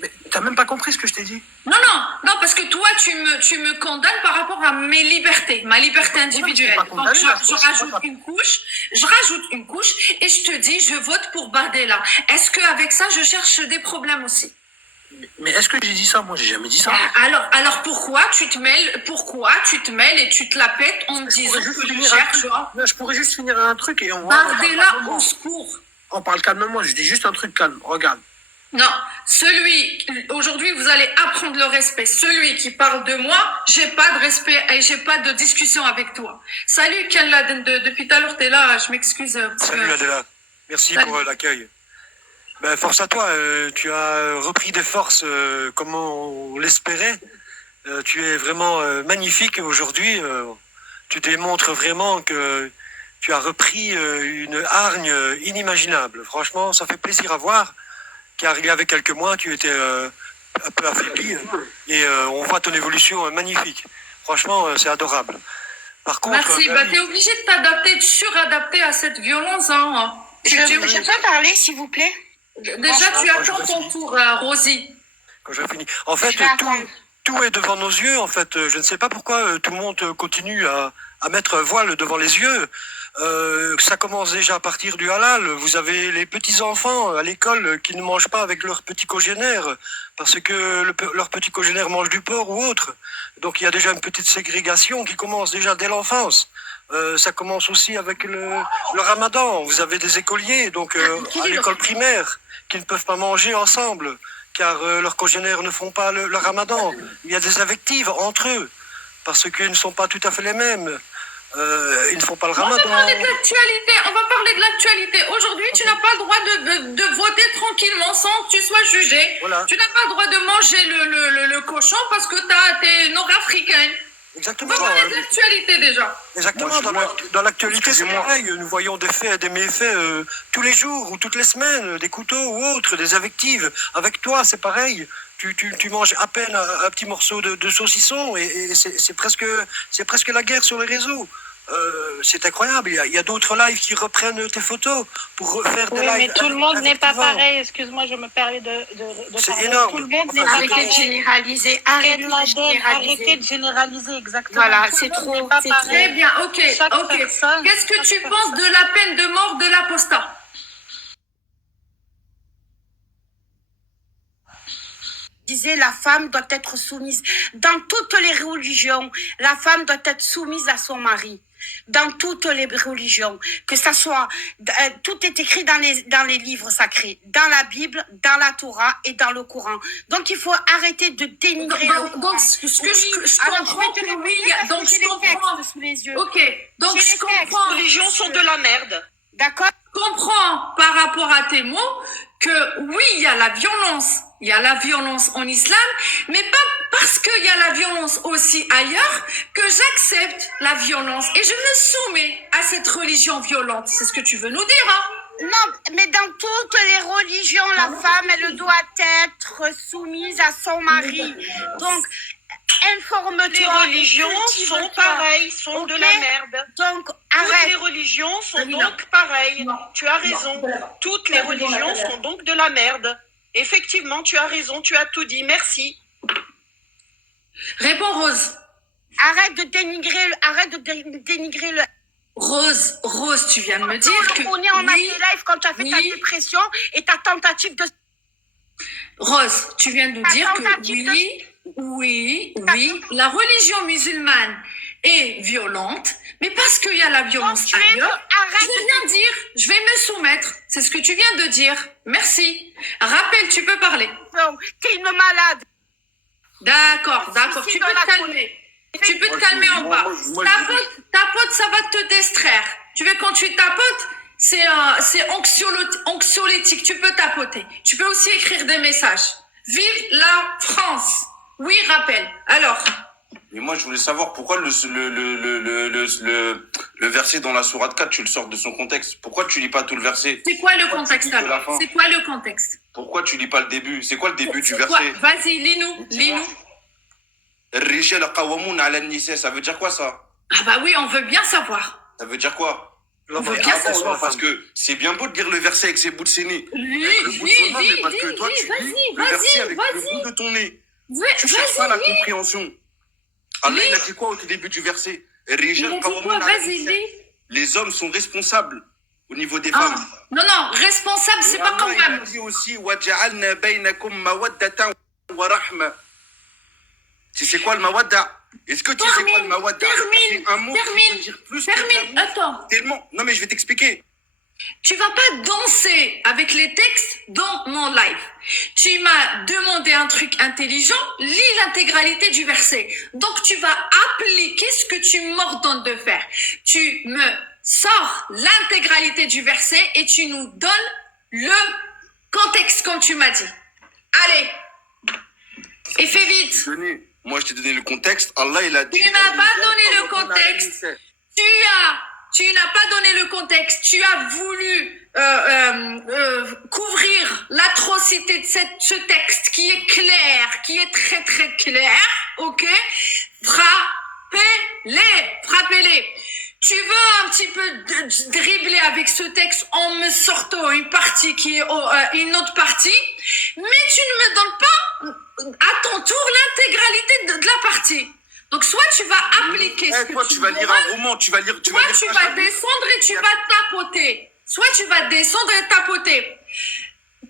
Mais t'as même pas compris ce que je t'ai dit. Non, non, non, parce que toi, tu me condamnes par rapport à mes libertés, ma liberté individuelle. Donc, je rajoute une couche et je te dis, je vote pour Bardella. Est-ce qu'avec ça, je cherche des problèmes aussi? Mais est-ce que j'ai dit ça? Moi, j'ai jamais dit ça. Alors pourquoi tu te mêles et tu te la pètes en me disant que je cherche? Non, je pourrais juste finir un truc et on va. Bardella, au secours. On parle calmement, je dis juste un truc calme. Regarde. Non, aujourd'hui, vous allez apprendre le respect. Celui qui parle de moi, j'ai pas de respect et j'ai pas de discussion avec toi. Salut, Ken Laden, depuis tout à l'heure, t'es là, je m'excuse. Salut, Adela. Merci pour l'accueil. Ben, force à toi, tu as repris des forces comme on l'espérait. Tu es vraiment magnifique aujourd'hui. Tu démontres vraiment que tu as repris une hargne inimaginable. Franchement, ça fait plaisir à voir. Car il y avait quelques mois, tu étais un peu affaibli et on voit ton évolution magnifique. Franchement, c'est adorable. Par contre, merci. T'es obligé de t'adapter, de suradapter à cette violence. Hein. Je peux parler, s'il vous plaît? Déjà, tu attends ton tour, Rosie. Quand je finis. En fait, tout est devant nos yeux. En fait, je ne sais pas pourquoi tout le monde continue à mettre voile devant les yeux. Ça commence déjà à partir du halal. Vous avez les petits-enfants à l'école qui ne mangent pas avec leurs petits congénères parce que leurs petits congénères mangent du porc ou autre. Donc il y a déjà une petite ségrégation qui commence déjà dès l'enfance. Ça commence aussi avec le ramadan. Vous avez des écoliers donc à l'école primaire qui ne peuvent pas manger ensemble car leurs congénères ne font pas le ramadan. Il y a des invectives entre eux parce qu'ils ne sont pas tout à fait les mêmes. Ils ne font pas le ramadan. On va parler de l'actualité. Aujourd'hui, tu n'as pas le droit de voter tranquillement sans que tu sois jugé. Voilà. Tu n'as pas le droit de manger le cochon parce que t'es nord-africaine. Exactement. On va parler de l'actualité déjà. Exactement. Dans l'actualité, c'est pareil. Nous voyons des faits, des méfaits tous les jours ou toutes les semaines, des couteaux ou autres, des invectives. Avec toi, c'est pareil. Tu manges à peine un petit morceau de saucisson et c'est presque la guerre sur les réseaux. C'est incroyable. Il y a d'autres lives qui reprennent tes photos pour faire des lives. Mais tout le monde n'est pas pareil. Excuse-moi, je me permets de c'est parler. énorme. Tout le monde n'est pas Arrêtez pareil. de généraliser. Arrêtez de généraliser, exactement. Voilà, Tout c'est le monde trop. n'est pas C'est pareil. très bien. Ok. Chaque personne- Qu'est-ce que tu chaque penses de la peine de mort de l'apostat? Disait la femme doit être soumise. Dans toutes les religions, la femme doit être soumise à son mari. Dans toutes les religions, que ça soit, tout est écrit dans les livres sacrés, dans la Bible, dans la Torah et dans le Coran. Donc il faut arrêter de dénigrer. Donc, ce que je comprends que oui, donc je comprends. Sous les yeux. Ok, donc je comprends. Les religions sont de la merde. D'accord? Je comprends par rapport à tes mots que oui, il y a la violence. Il y a la violence en islam, mais pas parce qu'il y a la violence aussi ailleurs que j'accepte la violence et je me soumets à cette religion violente. C'est ce que tu veux nous dire, hein? Non, mais dans toutes les religions, la femme, elle doit être soumise à son mari. Donc, informe-toi. Les religions sont pareilles, sont de la merde. Donc, Toutes arrête. les religions sont donc pareilles. Tu as raison. Toutes les religions sont donc de la merde. Effectivement, tu as raison, tu as tout dit. Merci. Réponds, Rose. Arrête de dénigrer le. Rose, tu viens de me dire que On est en oui, live quand tu as fait ta dépression et ta tentative de. Rose, tu viens de nous dire que tentative oui, la religion musulmane est violente, mais parce qu'il y a la violence Donc, tu es- ailleurs, arrête je vais rien dire, je vais me soumettre. C'est ce que tu viens de dire. Merci. Rappel, tu peux parler. T'es une malade. D'accord, Si, tu dans peux la te calmer. Tu peux te calmer en bas. Ta pote, ça va te distraire. Tu veux quand tu tapotes, c'est anxiolytique. Tu peux tapoter. Tu peux aussi écrire des messages. Vive la France. Oui, rappel. Alors, Mais moi, je voulais savoir pourquoi le verset dans la sourate 4, tu le sors de son contexte. Pourquoi tu lis pas tout le verset? c'est quoi le Pourquoi tu contexte lis que la alors? fin C'est quoi le contexte? Pourquoi tu lis pas le début? C'est quoi le début du C'est quoi? verset? Vas-y, lis-nous. Rijal qawwamoun ala an-nisa, ça veut dire quoi ça? Ah bah oui, on veut bien savoir. Ça veut dire quoi? Là, veut bah, bien avant, Attends, parce que c'est bien beau de lire le verset avec ses bouts de ses nez. Lis, Le bout de son nez, mais parce que toi, tu lis le verset avec le vas-y. bout de ton nez. Tu cherches pas la compréhension. Allah, il a dit quoi au tout début du verset? Il a dit quoi? Vas-y, lis. Les hommes sont responsables au niveau des femmes. Non, responsable, c'est Et pas Allah, quand il a même. dit aussi وَجَعَلْنَا بَيْنَكُمْ مَوَدَّةً وَرَحْمَةً. Tu sais quoi le mawadda? Est-ce que tu sais quoi le mawadda? C'est un mot qui veut dire plus que Termine, l'amour. attends. Tellement. Non mais je vais t'expliquer. Tu vas pas danser avec les textes dans mon live. Tu m'as demandé un truc intelligent, lis l'intégralité du verset. Donc tu vas appliquer ce que tu m'ordonnes de faire. Tu me sors l'intégralité du verset et tu nous donnes le contexte comme tu m'as dit. Allez. Et fais vite. Moi je t'ai donné le contexte. Allah il a dit. Tu n'as pas donné le contexte. Tu n'as pas donné le contexte. Tu as voulu couvrir l'atrocité de ce texte qui est clair, qui est très très clair. Ok? Frappez-les. Tu veux un petit peu dribbler avec ce texte en me sortant une partie qui est une autre partie, mais tu ne me donnes pas à ton tour l'intégralité de la partie. Donc soit tu vas appliquer ce que toi, tu vas lire un roman, tu vas lire. Soit tu vas descendre et tu vas tapoter. Soit tu vas descendre et tapoter.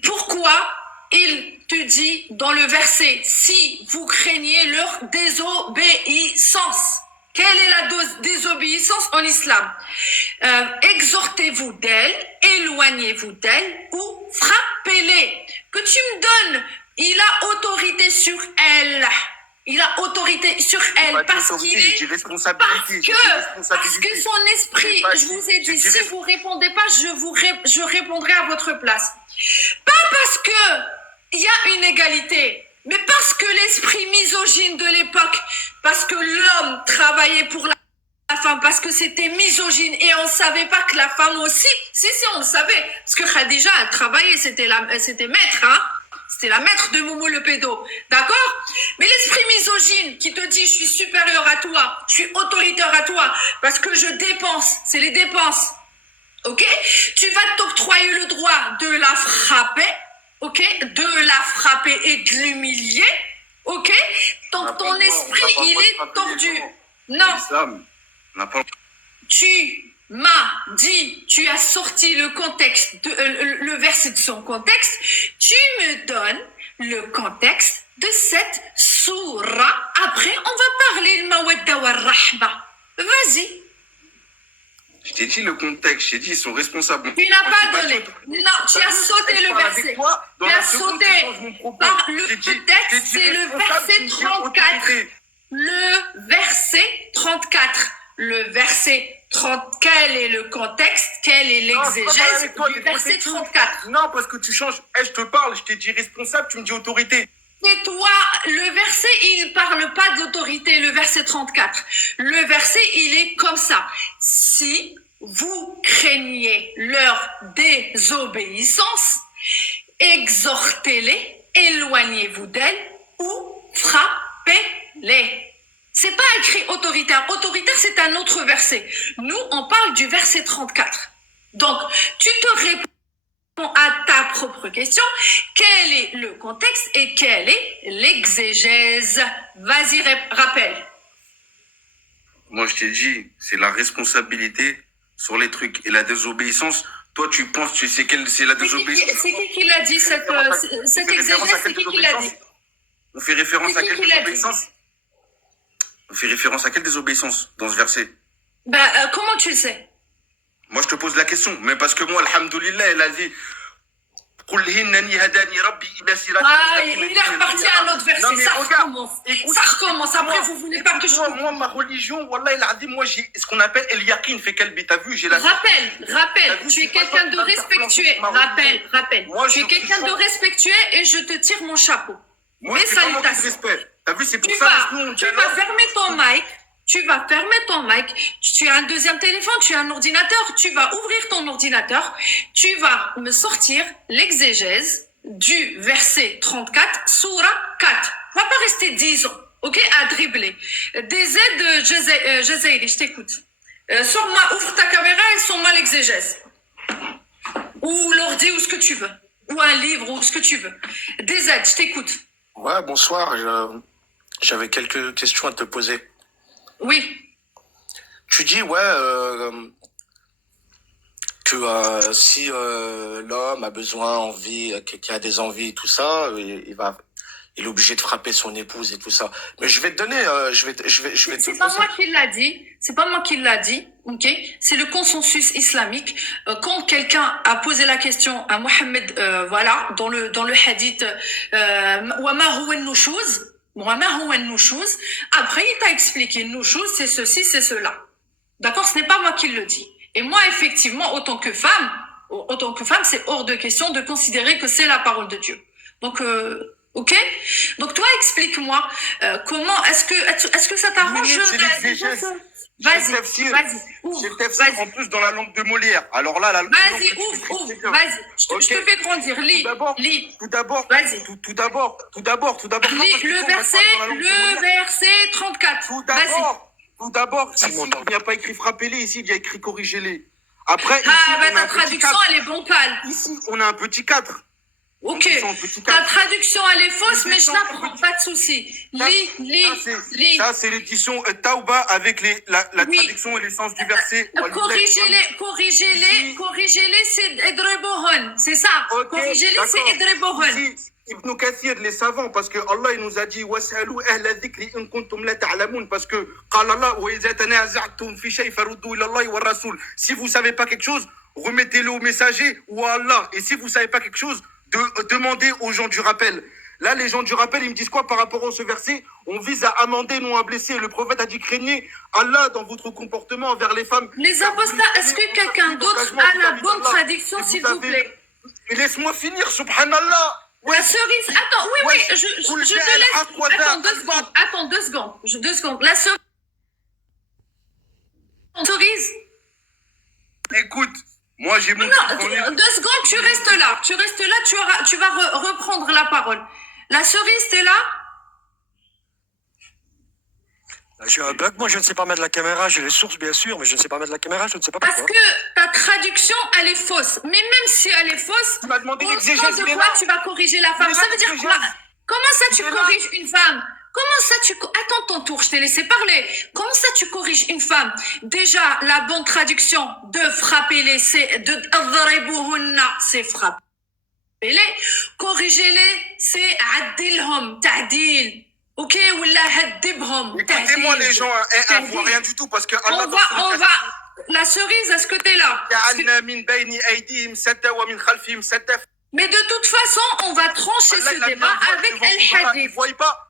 Pourquoi il te dit dans le verset, si vous craignez leur désobéissance? Quelle est la désobéissance en islam? Exhortez-vous d'elle, éloignez-vous d'elle ou frappez-les. Que tu me donnes, il a autorité sur elle. Il a autorité sur elle parce qu'il est, parce que son esprit, je vous ai dit, si vous répondez pas, je répondrai à votre place. Pas parce que il y a une égalité, mais parce que l'esprit misogyne de l'époque, parce que l'homme travaillait pour la femme, parce que c'était misogyne et on savait pas que la femme aussi, si on le savait, parce que Khadija elle travaillait, c'était maître, hein. C'était la maître de Momo le pédo, d'accord? Mais l'esprit misogyne qui te dit je suis supérieur à toi, je suis autoritaire à toi, parce que je dépense, c'est les dépenses, ok? Tu vas t'octroyer le droit de la frapper, ok? De la frapper et de l'humilier, ok? Donc ton esprit, il est tordu. Non. Tu m'as dit, tu as sorti le contexte, le verset de son contexte, tu me donnes le contexte de cette sourate. Après, on va parler le mawadda wa rahma. Vas-y. Je t'ai dit le contexte, je t'ai dit ils sont responsables. Tu n'as pas donné. Non, tu as sauté le verset. Tu as sauté. Par le texte, c'est le verset 34. Le verset 34. Le verset 30, quel est le contexte, quelle est l'exégèse du verset 34? Non, parce que tu changes. Je te parle, je t'ai dit responsable, tu me dis autorité. Et toi, le verset, il parle pas d'autorité, le verset 34. Le verset, il est comme ça. Si vous craignez leur désobéissance, exhortez-les, éloignez-vous d'elles ou frappez-les. C'est pas écrit autoritaire. Autoritaire, c'est un autre verset. Nous, on parle du verset 34. Donc, tu te réponds à ta propre question. Quel est le contexte et quelle est l'exégèse? Vas-y, rappelle. Moi, je t'ai dit, c'est la responsabilité sur les trucs. Et la désobéissance, toi, tu penses, tu sais quelle c'est la désobéissance? C'est qui l'a dit, cette exégèse? C'est qui l'a dit? On fait référence à quelle désobéissance? On fait référence à quelle désobéissance dans ce verset? Comment tu le sais? Moi, je te pose la question. Mais parce que moi, alhamdoulilah, elle a dit... Il est reparti à un autre verset. Ça recommence. Après, vous voulez pas que je... Moi, ma religion, wallah, il a dit, moi, j'ai ce qu'on appelle El Yaqin fait Kalbi. T'as vu, j'ai la... Rappelle. Tu es quelqu'un de respectueux. Rappelle. Tu es quelqu'un de respectueux et je te tire mon chapeau. Mes salutations. T'as vu, c'est pour ça que tu vas fermer ton mic. Tu as un deuxième téléphone, tu as un ordinateur. Tu vas ouvrir ton ordinateur. Tu vas me sortir l'exégèse du verset 34, Sourate 4. On va pas rester 10 ans, ok, à dribbler. DZ Jazairi, je t'écoute. Ouvre ta caméra et sors-moi l'exégèse. Ou l'ordi, ou ce que tu veux. Ou un livre, ou ce que tu veux. DZ, je t'écoute. Ouais, bonsoir. J'avais quelques questions à te poser. Oui. Tu dis, que si l'homme a besoin, envie, qu'il a des envies et tout ça, il est obligé de frapper son épouse et tout ça. Mais je vais te donner, je vais te C'est pas moi qui l'a dit. C'est pas moi qui l'a dit. Ok. C'est le consensus islamique. Quand quelqu'un a posé la question à Mohammed, voilà, dans le hadith, Wama huwa an-nushuz. Après, il t'a expliqué nushuz, c'est ceci, c'est cela. D'accord? Ce n'est pas moi qui le dis. Et moi, effectivement, en tant que femme, c'est hors de question de considérer que c'est la parole de Dieu. Donc, ok? Donc, toi, explique-moi, comment, est-ce que ça t'arrange? Vas-y, ouvre. C'est le tafsir en plus dans la langue de Molière. Alors là, vas-y, ouvre, vas-y. Je te fais grandir, lis. Tout d'abord. Vas-y. Tout d'abord. Lis le verset 34. Tout d'abord, ici, il n'y a pas écrit frappez-les, ici, il y a écrit corrigez-les. Après, ici, ta traduction, elle est bancale. Ici, on a un petit 4. Ok, ta traduction, elle est fausse, mais je l'apprends, pas de souci. Lis. Ça, c'est l'édition Taouba avec la traduction et le sens du verset. Corrigez-les, c'est Edrebohon, c'est ça. Corrigez-les, c'est Edrebohon. Ibn Kathir, les savants, parce que Allah il nous a dit was'alu ahla dhikri in kuntum la ta'lamun, parce que qala Allah wa idha tanaza'tum fi shay faruddu ila Allah wa rasul. Si vous savez pas quelque chose, remettez-le au messager ou à Allah. Et si vous savez pas quelque chose, demandez aux gens du rappel. Là, les gens du rappel, ils me disent quoi par rapport à ce verset? On vise à amender, non à blesser. Le prophète a dit craignez Allah dans votre comportement envers les femmes. Les apostats, est-ce que quelqu'un d'autre a la bonne traduction, s'il vous plaît? Laisse-moi finir, subhanallah. La cerise, attends, oui, je te laisse. Attends, 2 secondes. La cerise. Écoute, moi j'ai mon... Non, 2 secondes, tu restes là, tu vas reprendre la parole. La cerise, t'es là? J'ai un bug, moi je ne sais pas mettre la caméra, j'ai les sources bien sûr, mais je ne sais pas mettre la caméra, je ne sais pas pourquoi. Parce que ta traduction, elle est fausse. Mais même si elle est fausse, tu m'as demandé au sens de quoi tu vas corriger la femme? Ça veut dire quoi? Comment ça tu corriges une femme? Comment ça tu... Attends ton tour, je t'ai laissé parler. Comment ça tu corriges une femme? Déjà, la bonne traduction de frapper-les, c'est de adribuhunna, c'est frapper-les. Corrigez-les, c'est addilhum, ta'dil. Ok, ou la haddibhum. Écoutez-moi les gens, on voit rien du tout parce que Allah on va. La cerise, est-ce que t'es là? Mais de toute façon, on va trancher ce débat avec El-Hadith.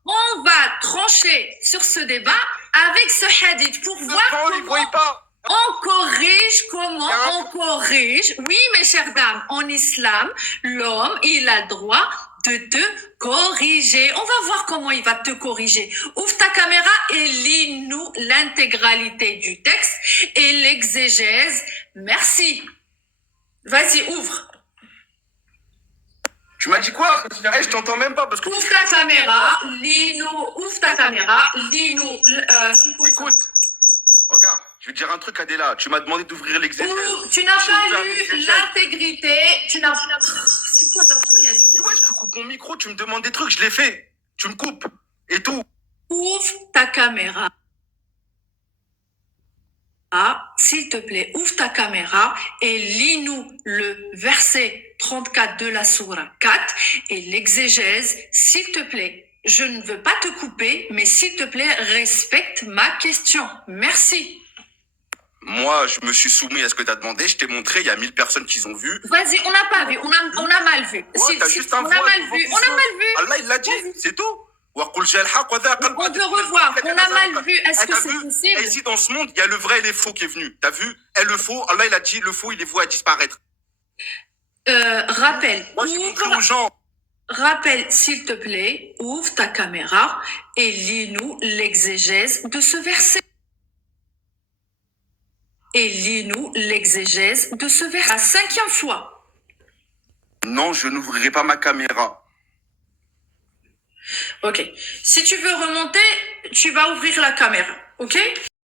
On va trancher sur ce débat avec ce hadith pour voir comment on corrige, on corrige. Oui, mes chères dames, en islam, l'homme, il a le droit de te corriger. On va voir comment il va te corriger. Ouvre ta caméra et lis-nous l'intégralité du texte et l'exégèse. Merci. Vas-y, ouvre. Tu m'as dit quoi? Je t'entends même pas parce que... Ouvre ta caméra, lis-nous. Écoute, regarde, je vais te dire un truc, Adela. Tu m'as demandé d'ouvrir l'exégèse. Tu n'as pas lu l'intégrité. C'est quoi ça? Pourquoi il y a du bruit? Ouais, je te coupe mon micro, tu me demandes des trucs, je l'ai fait. Tu me coupes. Et tout. Ouvre ta caméra. S'il te plaît, ouvre ta caméra et lis-nous le verset 34 de la sourate 4 et l'exégèse, s'il te plaît. Je ne veux pas te couper, mais s'il te plaît, respecte ma question. Merci. Moi, je me suis soumis à ce que tu as demandé. Je t'ai montré, il y a 1000 personnes qui ont vu. Vas-y, on n'a pas vu, on a mal vu. Ouais, t'as juste un on a mal vu. Allah, il l'a dit, c'est tout. On veut revoir, on a mal vu. Est-ce que c'est possible? Et ici, dans ce monde, il y a le vrai et le faux qui est venu. T'as vu? Et le faux, Allah, il a dit, le faux, il est voué à disparaître. Rappel. Moi, j'ai montré aux gens. Rappel, s'il te plaît, ouvre ta caméra et lis-nous l'exégèse de ce verset. La 5e fois. Non, je n'ouvrirai pas ma caméra. Ok. Si tu veux remonter, tu vas ouvrir la caméra. Ok?